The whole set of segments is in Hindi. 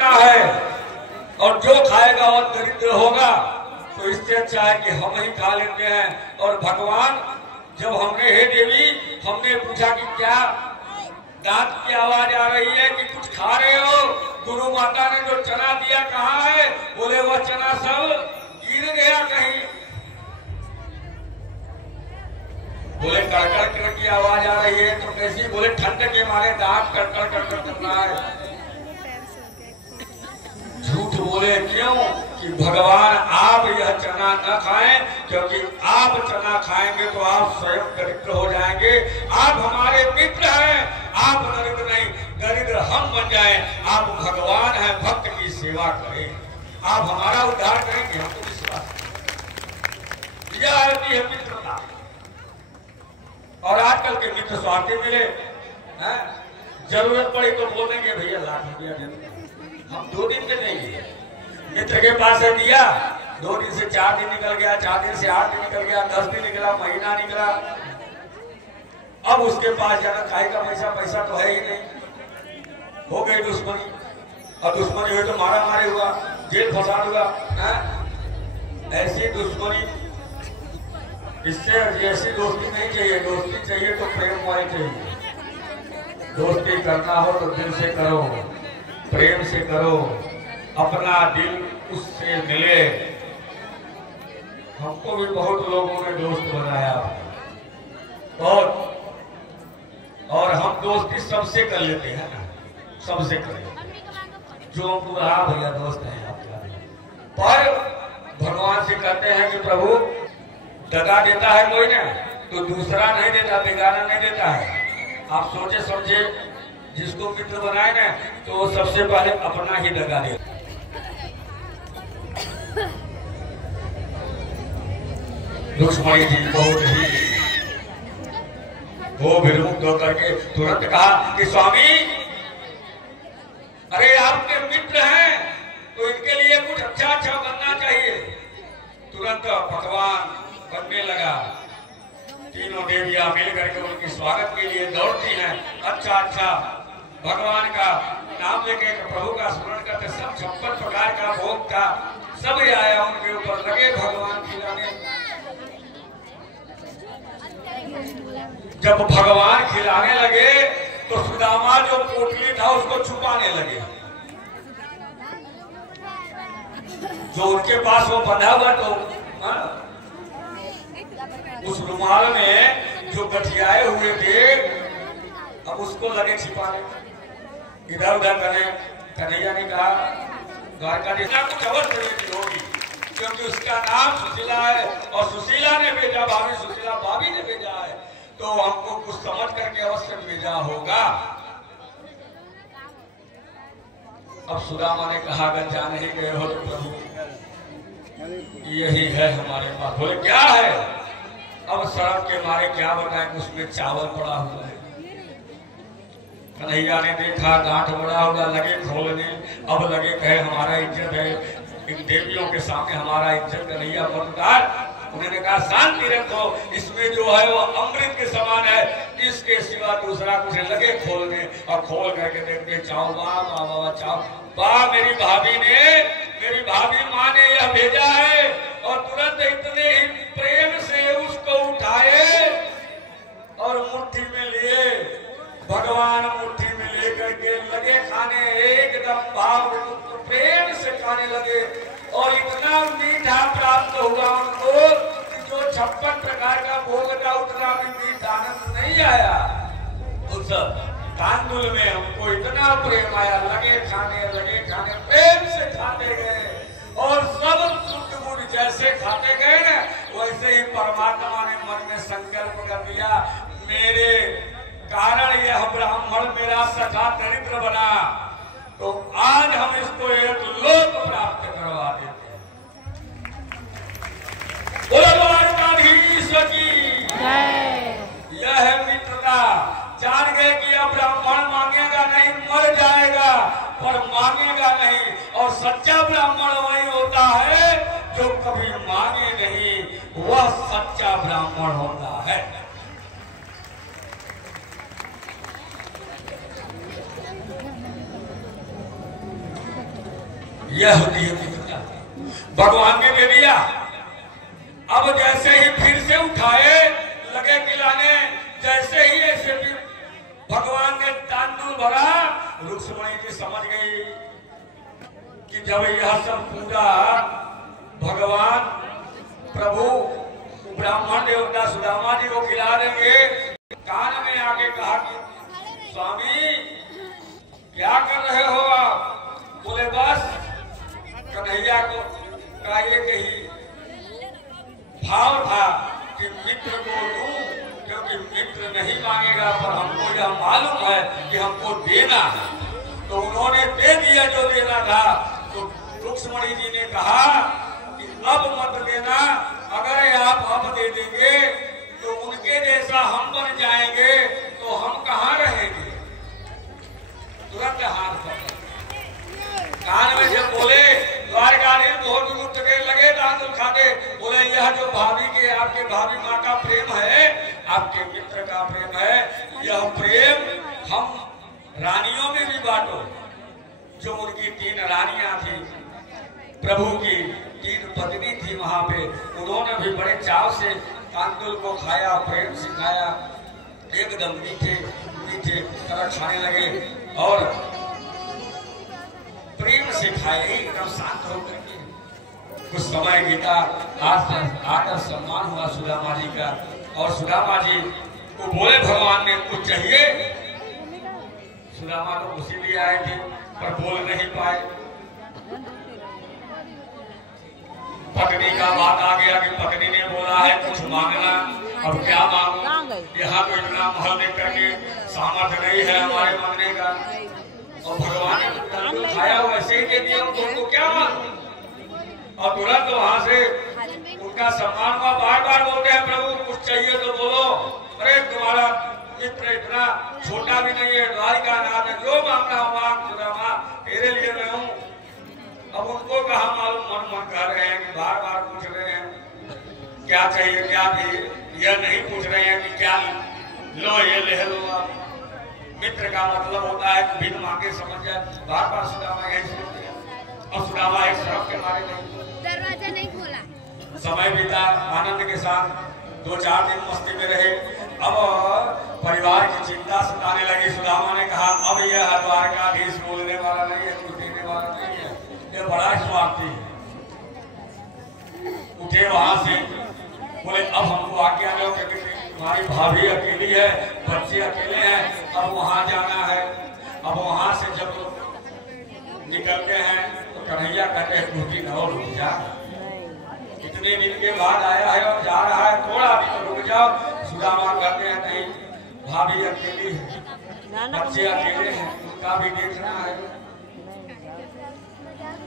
है और जो खाएगा और दरिद्र होगा। तो इससे अच्छा है कि हम ही खा लेते हैं। और भगवान जब हमने हे देवी हमने पूछा कि क्या दांत की आवाज आ रही है कि कुछ खा रहे हो, गुरु माता ने जो चना दिया कहाँ है? बोले वह चना सब गिर गया कहीं। बोले कड़कड़ की आवाज आ रही है तो कैसी? बोले ठंड के मारे दांत कड़कड़ कड़कड़ कर रहा है। झूठ बोले क्यों? कि भगवान आप यह चना न खाएं, क्योंकि आप चना खाएंगे तो आप स्वयं दरिद्र हो जाएंगे। आप हमारे मित्र हैं, आप दरिद्र नहीं, दरिद्र हम बन जाएं। आप भगवान हैं, भक्त की सेवा करें, आप हमारा उद्धार करेंगे, हमको विश्वास यह आती है मित्रता। और आजकल के मित्र स्वार्थी मिले हैं, जरूरत पड़ी तो बोलेंगे भैया लाख रुपया दे दो, हम 2 दिन में देंगे। मित्र के पास है दिया, 2 दिन से 4 दिन निकल गया, 4 दिन से 8 दिन निकल गया, 10 दिन निकला, महीना निकला। अब उसके पास जाना खाए का पैसा तो है ही नहीं। हो गई दुश्मनी, और दुश्मनी हुई तो मारा मारे हुआ, जेल फसाद हुआ। ऐसी दुश्मनी, इससे ऐसी दोस्ती नहीं चाहिए। दोस्ती चाहिए तो प्रेम वाली चाहिए। दोस्ती करना हो तो दिल से करो, प्रेम से करो, अपना दिल उससे मिले। हमको भी बहुत लोगों ने दोस्त बनाया और हम दोस्ती सबसे कर लेते हैं ना, सबसे कर लेते हैं जो हमको हाँ भैया दोस्त है आपका। पर भगवान से कहते हैं कि प्रभु दगा देता है कोई ना तो दूसरा नहीं देता, बेगाना नहीं देता है। आप सोचे समझे जिसको मित्र बनाए ना तो वो सबसे पहले अपना ही दगा दे। रुक्मणी जी बहुत ही वो विमुक्त होकर के तुरंत कहा कि स्वामी अरे आपके मित्र हैं तो इनके लिए कुछ अच्छा अच्छा बनना चाहिए। तुरंत पकवान बनने लगा। तीनों देवियां मिल करके उनके स्वागत के लिए दौड़ती हैं। अच्छा भगवान का नाम लेके प्रभु का स्मरण करते सब 56 प्रकार का भोग था, सब आया उनके ऊपर लगे भगवान खिलाने। जब भगवान खिलाने लगे तो सुदामा जो पोटली था उसको छुपाने लगे। जो उनके पास वो बंधा हुआ तो उस रुमाल में जो गठियाए हुए थे अब उसको लगे छिपाने। इधर उधर करने कन्हैया ने कहा द्वारकाधीश कुछ अवश्य होगी, क्योंकि उसका नाम सुशीला है और सुशीला ने भेजा, भाभी सुशीला भाभी ने भेजा है तो हमको कुछ समझ करके अवश्य भेजा होगा। अब सुदामा ने कहा अगर जाने ही गए हो तो प्रभु यही है हमारे पास। बोले क्या है? अब सड़क के मारे क्या बताएं, उसमें चावल पड़ा हुआ है। कन्हैया ने देखा गांठ बड़ा होगा, लगे खोलने। अब लगे कहे हमारा इज्जत है, इन देवियों के सामने हमारा इज्जत कन्हैया बरकरार। उन्होंने कहा शांति रखो, इसमें जो है वो अमृत के समान है, इसके सिवा दूसरा कुछ लगे खोलने। और खोल करके देखते चाव वाह चाव वाह, मेरी भाभी माँ ने यह भेजा है। और तुरंत इतने ही प्रेम से उसको उठाए और मुट्ठी में लिए। भगवान मुट्ठी में लेकर के लगे खाने, एकदम भाव प्रेम से खाने लगे। और इतना मीठा प्राप्त हुआ उनको कि जो 56 प्रकार का भोग था उतना भी मीठा आनंद नहीं आया। उस तांदुल में हमको इतना प्रेम आया, लगे खाने प्रेम से खाते गए। और सब शुद्ध गुड़ जैसे खाते गए ना वैसे ही परमात्मा ने मन में संकल्प कर दिया मेरे कारण यह ब्राह्मण मेरा सखा दरिद्र बना तो आज हम इसको एक लोक प्राप्त करवा देते हैं। बोलो द्वारकाधीश की यह है मित्रता। जान गए कि अब ब्राह्मण मांगेगा नहीं, मर जाएगा, पर मांगेगा नहीं। और सच्चा ब्राह्मण वही होता है जो कभी मांगे नहीं, वह सच्चा ब्राह्मण होता है। यह होती है मित्रता। भगवान ने दे दिया, अब जैसे ही फिर से उठाए लगे खिलाने, जैसे ही ऐसे भी भगवान ने तांदूल भरा, रुक्मणी जी समझ गई कि जब यह सब पूरा भगवान प्रभु ब्राह्मण देवता सुदामा जी को खिला देंगे, कान में आके कहा कि स्वामी क्या कर रहे हो आप? बोले बस कन्हैया को का एक ही भाव था कि मित्र को दूं, क्योंकि मित्र नहीं मांगेगा, पर हमको यह मालूम है कि हमको देना है, तो उन्होंने दे दिया जो देना था। तो रुक्मणी जी ने कहा कि अब मत देना, अगर आप अब दे देंगे तो उनके जैसा हम बन जाएंगे, तो हम कहाँ रहेंगे। तुरंत हाथ पकड़ कान में जब बोले, द्वारकाधीश बहुत दूर तक लगे तांदूल खाते, बोले यह जो भाभी के आपके भाभी माँ का प्रेम है, आपके मित्र का प्रेम है, यह प्रेम हम रानियों में भी बांटो। जो उनकी 3 रानियां थी, प्रभु की 3 पत्नी थी वहां पे, उन्होंने भी बड़े चाव से तांदूल को खाया, प्रेम सिखाया, एकदम मीठे मीठे तरह खाने लगे और प्रेम से खाए, एकदम शांत होकर के। कुछ समय बीता, आकर सम्मान हुआ सुदामा जी का, और सुदामा जी को बोले भगवान ने कुछ चाहिए। सुदामा तो उसी लिए आए थे, पर बोल नहीं पाए। पत्नी का बात आ गया कि पत्नी ने बोला है कुछ मांगना, अब क्या मांगू, यहाँ तो इतना महल देख करके सामर्थ्य नहीं है हमारे मांगने का, और भगवान ने खाया वैसे ही दे दिया, उनको क्या मालूम। और तुरंत वहां से उनका सम्मान हुआ। बार बार बोलते हैं प्रभु कुछ चाहिए तो बोलो, अरे तुम्हारा मित्र इतना छोटा भी नहीं है, द्वारिका नाथ है, जो मांगना हो मांग, सुदामा तेरे लिए मैं हूँ। अब उनको कहा मालूम, मन मन कर रहे हैं कि बार बार पूछ रहे हैं क्या चाहिए क्या चाहिए, यह नहीं पूछ रहे हैं कि क्या लो ये ले लो आप। मित्र का मतलब होता है कि बिन मांगे समझ जाए। बार बार सुदामा यही सोचते हैं, और सुदामा एक शर्फ के मारे नहीं, दरवाजा नहीं खोला। समय बीता आनंद के साथ, 2-4 दिन मस्ती में रहे। अब परिवार की चिंता सताने लगी। सुदामा ने कहा अब यह द्वारकाधीश बोलने वाला नहीं है, कुछ देने वाला नहीं है, यह बड़ा स्वार्थी है। उठे वहां से, बोले अब हमको आज्ञा दो, क्योंकि हमारी भाभी अकेली है, बच्चे अकेले हैं, अब वहां जाना है। अब वहां से जब निकलते हैं तो कन्हैया कहते हैं कुछ दिन और रुक जा, इतने दिन के बाद आया है और जा रहा है, थोड़ा भी तो रुक जाओ। सुदामा कहते हैं नहीं, भाभी अकेली है, बच्चे अकेले हैं, उनका भी देखना है।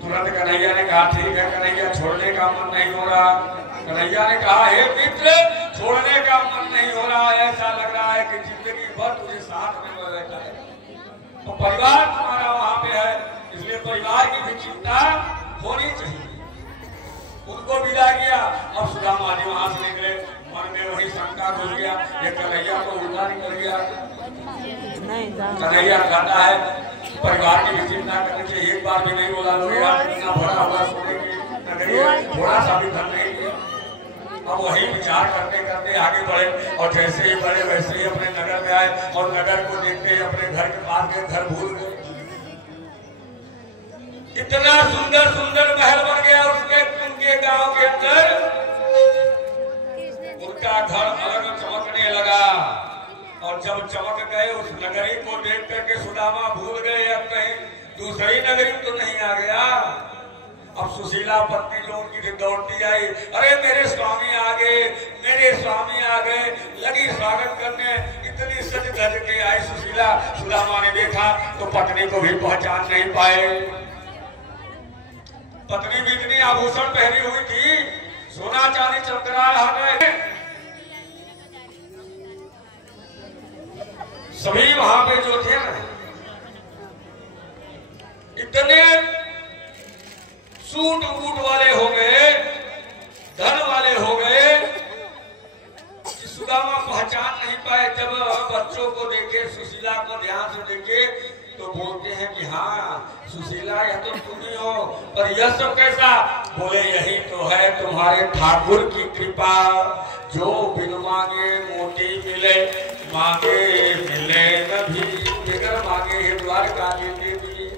तुरंत कन्हैया ने कहा ठीक है कन्हैया, छोड़ने का मन नहीं हो रहा। कन्हैया ने कहा हे मित्र, छोड़ने का मन नहीं हो रहा, ऐसा लग रहा है कि जिंदगी भर तुझे साथ में रहता है, तो परिवार तुम्हारा वहां पे है, इसलिए परिवार की भी चिंता होनी चाहिए। उनको विदा किया। अब सुदामा जी वहां से निकले, मन में वही शंका घुस गया, ये कन्हैया को उल्टा निकल गया। कन्हैया कहता है परिवार की भी चिंता करनी चाहिए, एक बार भी नहीं बोला लो यार, इतना बड़ा हुआ सोने की नगरी है, थोड़ा सा भी धन नहीं दिया। अब वही विचार करते करते आगे बढ़े, और जैसे ही बढ़े वैसे ही अपने नगर में आए, और नगर को देखते ही अपने घर के पास गए, घर भूल गए। इतना सुंदर सुंदर महल बन गया उसके उनके गांव के अंदर, उनका घर अलग चमकने लगा। और जब चमक गए उस नगरी को देख करके सुदामा भूल गए, अब कहीं दूसरी नगरी तो नहीं आ गया। अब सुशीला पत्नी जो उनकी थी दौड़ती आई, अरे मेरे स्वामी आ गए, मेरे स्वामी आ गए, लगी स्वागत करने। इतनी सज धज के आई सुशीला, सुदामा ने देखा तो पत्नी को भी पहचान नहीं पाए। पत्नी भी इतनी आभूषण पहनी हुई थी, सोना चांदी चमकरा रहा है। सभी वहां पे जो थे ना, इतने सूट बूट वाले हो गए, धन वाले हो गए कि सुदामा पहचान नहीं पाए। जब बच्चों को देखे, सुशीला को ध्यान से देखे, तो बोलते हैं कि हाँ सुशीला यह तो तुम ही हो, पर यह सब कैसा? बोले यही तो है तुम्हारे ठाकुर की कृपा, जो बिन मांगे मोती मिले, मांगे मिले न भी, बिगर मांगे ही द्वारका दे दिए।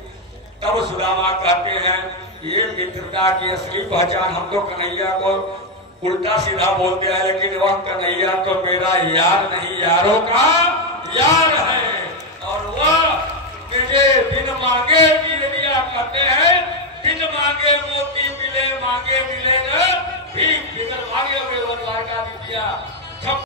तब सुदामा कहते हैं ये मित्रता की असली पहचान, हम तो कन्हैया को उल्टा सीधा बोलते हैं, लेकिन वह कन्हैया तो मेरा यार नहीं, यारों का यार है। और वह मुझे बिन मांगे दे दिया, कहते हैं बिन मांगे मोती मिले, मांगे मिले न भी, बिगर मांगे हुए द्वारका दे दिया।